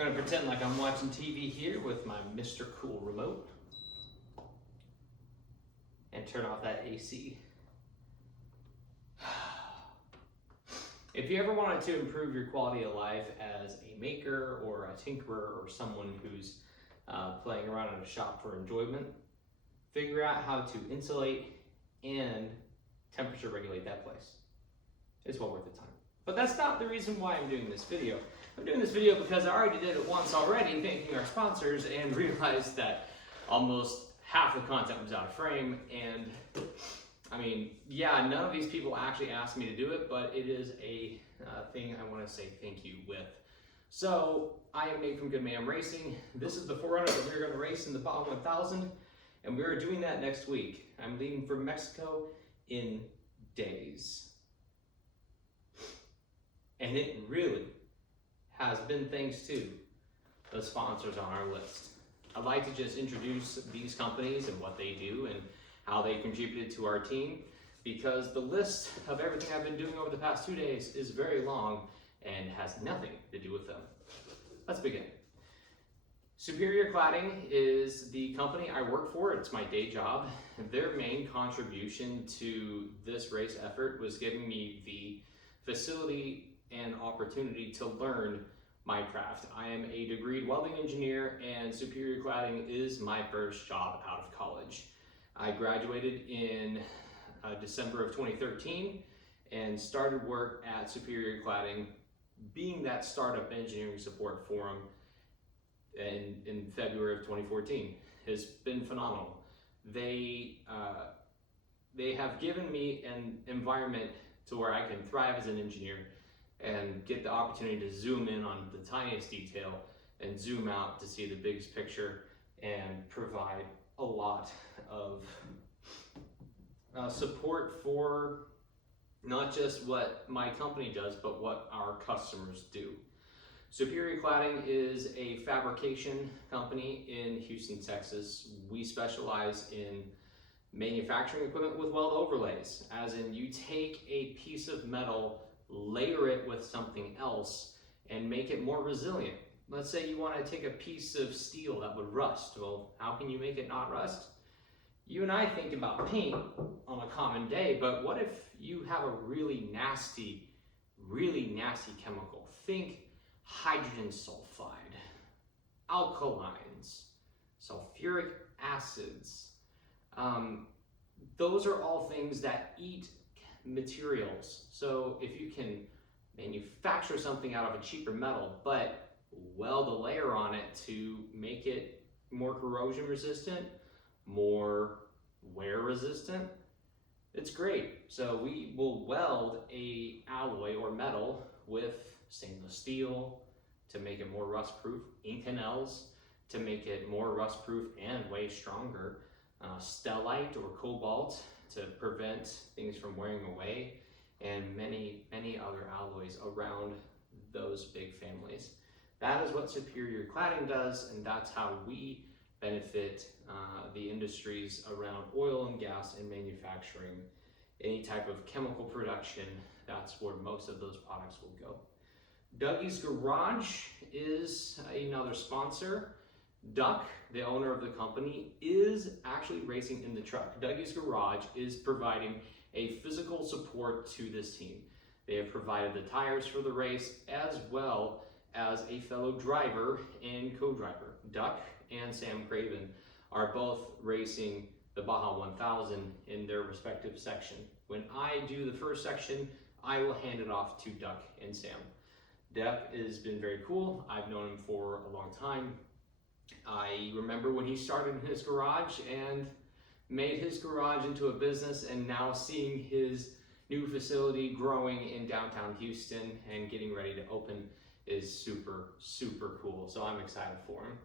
Gonna pretend like I'm watching TV here with my Mr. Cool remote and turn off that AC. If you ever wanted to improve your quality of life as a maker or a tinkerer or someone who's playing around in a shop for enjoyment, figure out how to insulate and temperature regulate that place. It's well worth the time. But that's not the reason why I'm doing this video. I'm doing this video because I already did it once already, thanking our sponsors, and realized that almost half the content was out of frame. And I mean, yeah, none of these people actually asked me to do it, but it is a thing I want to say thank you with. So I am Nate from Good Man Racing. This is the 400 that we're going to race in the Baja 1000, and we are doing that next week. I'm leaving for Mexico in days. And it really has been thanks to the sponsors on our list. I'd like to just introduce these companies and what they do and how they contributed to our team, because the list of everything I've been doing over the past 2 days is very long and has nothing to do with them. Let's begin. Superior Cladding is the company I work for. It's my day job. Their main contribution to this race effort was giving me the facility and opportunity to learn my craft. I am a degreed welding engineer, and Superior Cladding is my first job out of college. I graduated in December of 2013 and started work at Superior Cladding, being that startup engineering support for them in February of 2014. It's been phenomenal. They have given me an environment to where I can thrive as an engineer and get the opportunity to zoom in on the tiniest detail and zoom out to see the biggest picture and provide a lot of support for not just what my company does, but what our customers do. Superior Cladding is a fabrication company in Houston, Texas. We specialize in manufacturing equipment with weld overlays, as in you take a piece of metal, layer it with something else, and make it more resilient. Let's say you want to take a piece of steel that would rust. Well, how can you make it not rust? You and I think about paint on a common day, but what if you have a really nasty chemical? Think hydrogen sulfide, alkalines, sulfuric acids. Those are all things that eat materials. So if you can manufacture something out of a cheaper metal, but weld a layer on it to make it more corrosion resistant, more wear resistant, it's great. So we will weld a alloy or metal with stainless steel to make it more rust proof, Inconels to make it more rust proof and way stronger, stellite or cobalt to prevent things from wearing away, and many other alloys around those big families. That is what Superior Cladding does, and that's how we benefit the industries around oil and gas and manufacturing. Any type of chemical production, that's where most of those products will go. Dougie's Garage is another sponsor. Duck, the owner of the company, is actually racing in the truck. Dougie's Garage is providing a physical support to this team. They have provided the tires for the race, as well as a fellow driver and co-driver. Duck and Sam Craven are both racing the Baja 1000 in their respective section. When I do the first section, I will hand it off to Duck and Sam. Duck has been very cool. I've known him for a long time. I remember when he started in his garage and made his garage into a business, and now seeing his new facility growing in downtown Houston and getting ready to open is super cool. So I'm excited for him.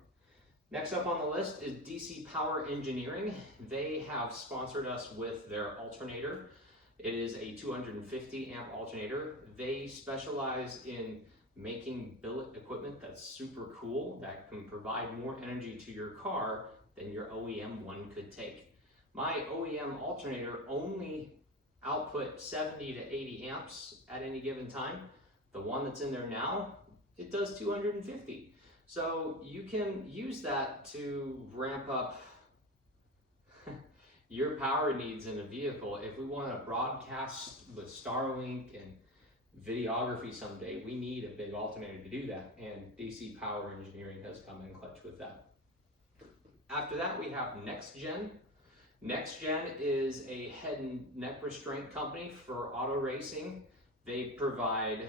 Next up on the list is DC Power Engineering. They have sponsored us with their alternator. It is a 250 amp alternator. They specialize in making billet equipment that's super cool, that can provide more energy to your car than your OEM one could take. My OEM alternator only output 70 to 80 amps at any given time. The one that's in there now, it does 250. So you can use that to ramp up your power needs in a vehicle. If we want to broadcast with Starlink and videography someday, we need a big alternator to do that, and DC Power Engineering has come in clutch with that. After that, we have NextGen. NextGen is a head and neck restraint company for auto racing. They provide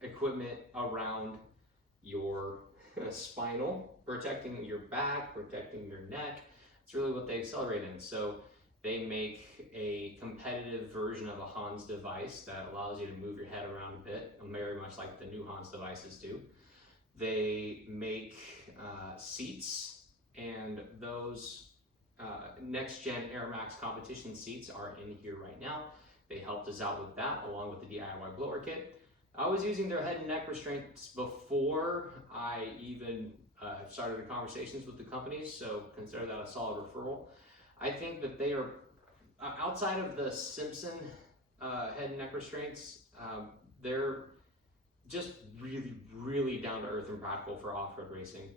equipment around your spinal, protecting your back, protecting your neck. It's really what they accelerate in. So they make a competitive version of a Hans device that allows you to move your head around a bit, very much like the new Hans devices do. They make seats, and those NextGen AirMax competition seats are in here right now. They helped us out with that along with the DIY blower kit. I was using their head and neck restraints before I even started the conversations with the companies, so consider that a solid referral. I think that they are, outside of the Simpson head and neck restraints, they're just really, really down to earth and practical for off-road racing.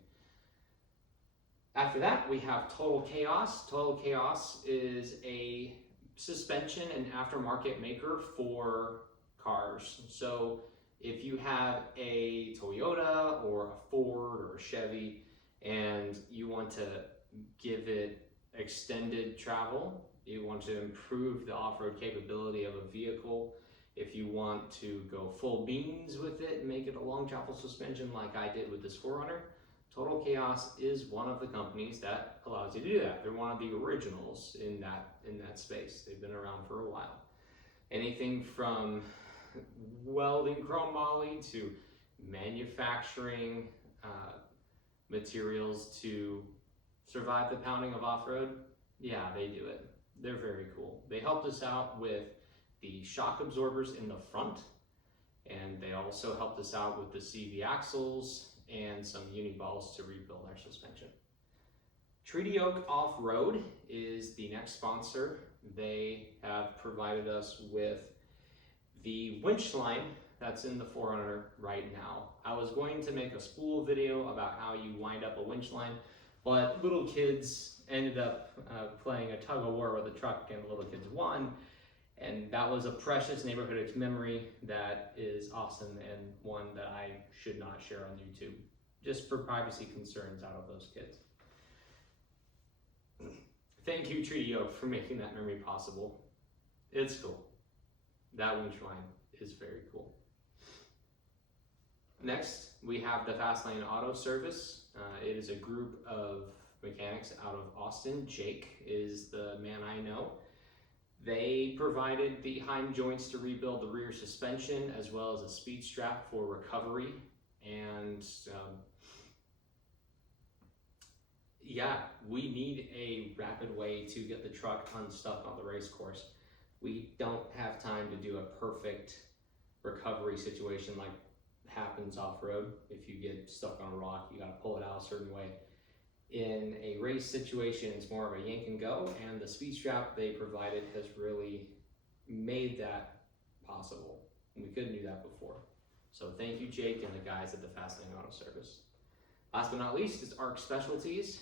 After that, we have Total Chaos. Total Chaos is a suspension and aftermarket maker for cars. So if you have a Toyota or a Ford or a Chevy and you want to give it extended travel, you want to improve the off-road capability of a vehicle, if you want to go full beans with it and make it a long travel suspension like I did with this 4Runner, Total Chaos is one of the companies that allows you to do that. They're one of the originals in that space. They've been around for a while. Anything from welding chromoly to manufacturing materials to survive the pounding of off-road, yeah, they do it. They're very cool. They helped us out with the shock absorbers in the front, and they also helped us out with the CV axles and some uniballs to rebuild our suspension. Treaty Oak Off-Road is the next sponsor. They have provided us with the winch line that's in the 4Runner right now. I was going to make a spool video about how you wind up a winch line, but little kids ended up playing a tug of war with a truck, and the little kids won. And that was a precious Neighborhood memory that is awesome, and one that I should not share on YouTube, just for privacy concerns out of those kids. Thank you, Treaty Oak, for making that memory possible. It's cool. That winch line is very cool. Next, we have the Fastlane Auto Service. It is a group of mechanics out of Austin. Jake is the man I know. They provided the Heim joints to rebuild the rear suspension, as well as a speed strap for recovery. And yeah, we need a rapid way to get the truck unstuck on the race course. We don't have time to do a perfect recovery situation like happens off-road. If you get stuck on a rock, you gotta pull it out a certain way. In a race situation, it's more of a yank and go, and the speed strap they provided has really made that possible. And we couldn't do that before. So thank you, Jake, and the guys at the Fastlane Auto Service. Last but not least is ARC Specialties.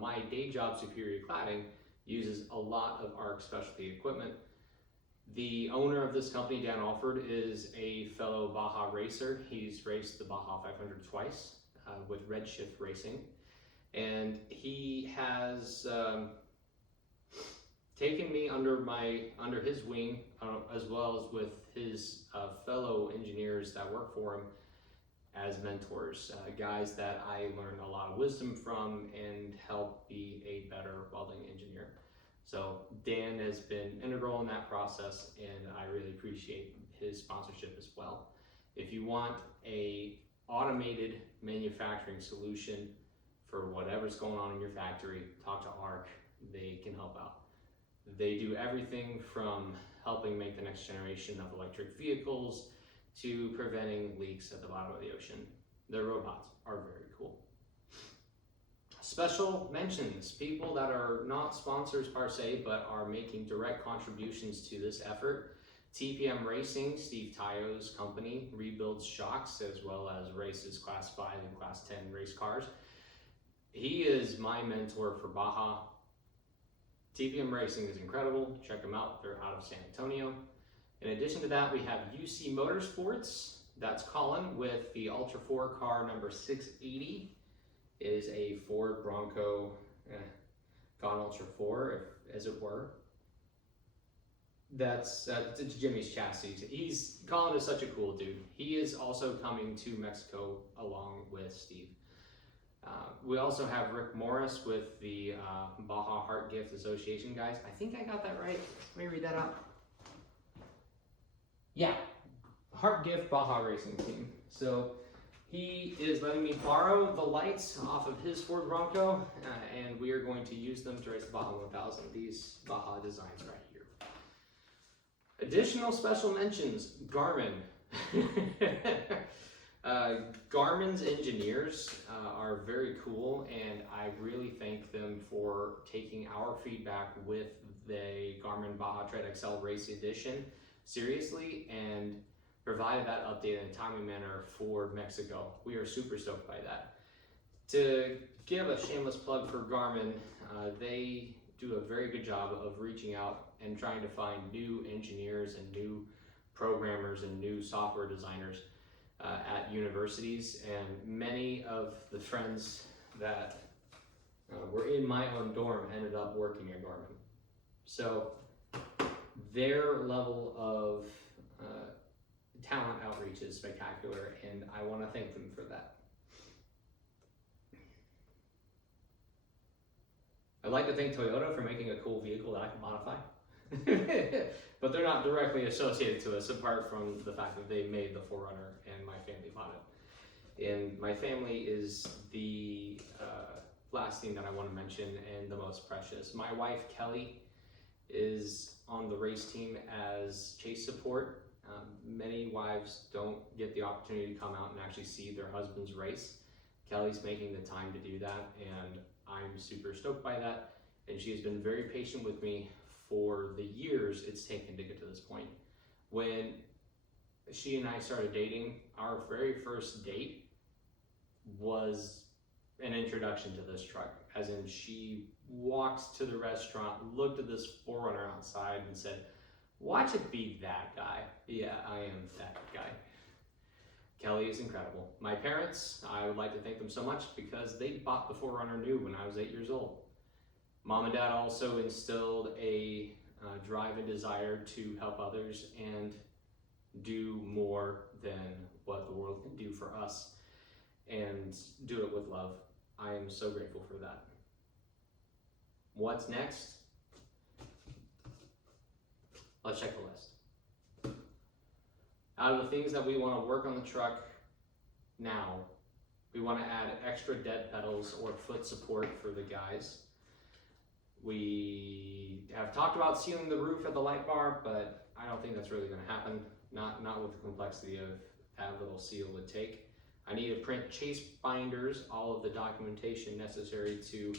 My day job, Superior Cladding, uses a lot of ARC specialty equipment. The owner of this company, Dan Alford, is a fellow Baja racer. He's raced the Baja 500 twice with Redshift Racing. And he has taken me under his wing, as well as with his fellow engineers that work for him as mentors, guys that I learned a lot of wisdom from and help be a better welding engineer. So Dan has been integral in that process, and I really appreciate his sponsorship as well. If you want a automated manufacturing solution for whatever's going on in your factory, talk to ARC. They can help out. They do everything from helping make the next generation of electric vehicles to preventing leaks at the bottom of the ocean. Their robots are very cool. Special mentions, people that are not sponsors per se, but are making direct contributions to this effort. TPM Racing, Steve Tayo's company, rebuilds shocks as well as races Class 5 and Class 10 race cars. He is my mentor for Baja. TPM Racing is incredible. Check them out. They're out of San Antonio. In addition to that, we have UC Motorsports. That's Colin with the Ultra 4 car number 680. It is a Ford Bronco Gone Ultra 4, as it were. It's Jimmy's chassis. Colin is such a cool dude. He is also coming to Mexico along with Steve. We also have Rick Morris with the Baja Heart Gift Association guys. I think I got that right. Let me read that out. Yeah, Heart Gift Baja Racing Team. So he is letting me borrow the lights off of his Ford Bronco, and we are going to use them to race the Baja 1000. These Baja designs right here. Additional special mentions, Garmin. Garmin's engineers are very cool, and I really thank them for taking our feedback with the Garmin Baja Tread XL Race Edition seriously and provided that update in a timely manner for Mexico. We are super stoked by that. To give a shameless plug for Garmin, they do a very good job of reaching out and trying to find new engineers and new programmers and new software designers at universities, and many of the friends that were in my own dorm ended up working at Garmin. So their level of talent outreach is spectacular, and I want to thank them for that. I'd like to thank Toyota for making a cool vehicle that I can modify. But they're not directly associated to us apart from the fact that they made the 4Runner and my family bought it. And my family is the last thing that I want to mention and the most precious. My wife, Kelly, is on the race team as chase support. Many wives don't get the opportunity to come out and actually see their husband's race. Kelly's making the time to do that, and I'm super stoked by that. And she has been very patient with me for the years it's taken to get to this point. When she and I started dating, our very first date was an introduction to this truck, as in she walked to the restaurant, looked at this 4Runner outside and said, "Watch it be that guy." Yeah, I am that guy. Kelly is incredible. My parents, I would like to thank them so much because they bought the 4Runner new when I was 8 years old. Mom and Dad also instilled a drive and desire to help others and do more than what the world can do for us, and do it with love. I am so grateful for that. What's next? Let's check the list. Out of the things that we want to work on the truck now, we want to add extra dead pedals or foot support for the guys. We have talked about sealing the roof at the light bar, but I don't think that's really going to happen. Not with the complexity of that little seal would take. I need to print chase binders, all of the documentation necessary to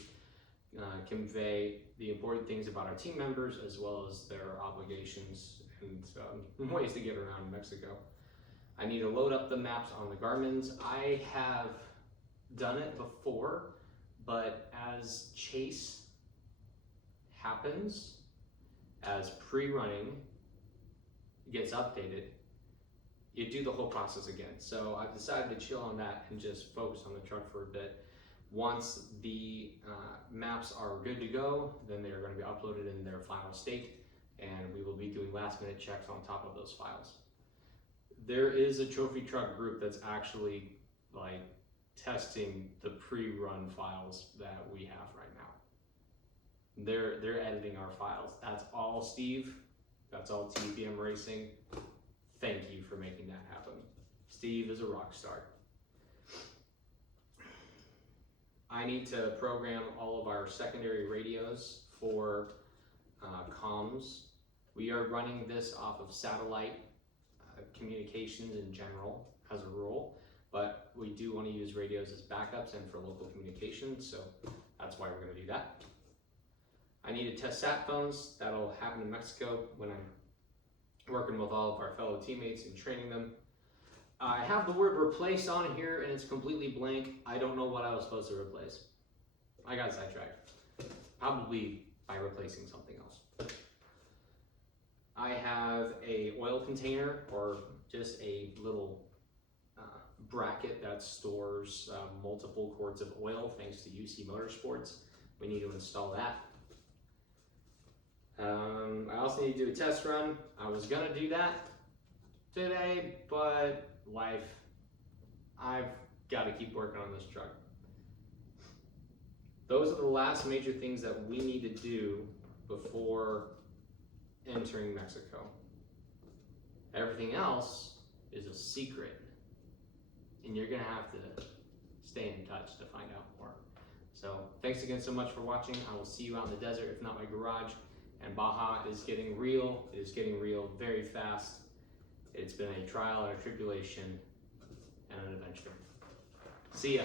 convey the important things about our team members as well as their obligations and ways to get around Mexico. I need to load up the maps on the Garmin's. I have done it before, but as chase happens, as pre-running gets updated, you do the whole process again. So I've decided to chill on that and just focus on the truck for a bit. Once the maps are good to go, then they are going to be uploaded in their final state, and we will be doing last minute checks on top of those files. There is a trophy truck group that's actually like testing the pre-run files that we have right now. They're editing our files. That's all Steve. That's all TPM Racing. Thank you for making that happen. Steve is a rock star. I need to program all of our secondary radios for comms. We are running this off of satellite communications in general as a rule, but we do want to use radios as backups and for local communications, so that's why we're going to do that. I need to test sat phones. That'll happen in Mexico when I'm working with all of our fellow teammates and training them. I have the word replace on here and it's completely blank. I don't know what I was supposed to replace. I got sidetracked. Probably by replacing something else. I have a oil container, or just a little bracket that stores multiple quarts of oil thanks to UC Motorsports. We need to install that. I also need to do a test run. I was gonna do that today, but life, I've got to keep working on this truck. Those are the last major things that we need to do before entering Mexico. Everything else is a secret, and you're gonna have to stay in touch to find out more. So thanks again so much for watching. I will see you out in the desert, if not my garage. And Baja is getting real. It is getting real very fast. It's been a trial and a tribulation and an adventure. See ya.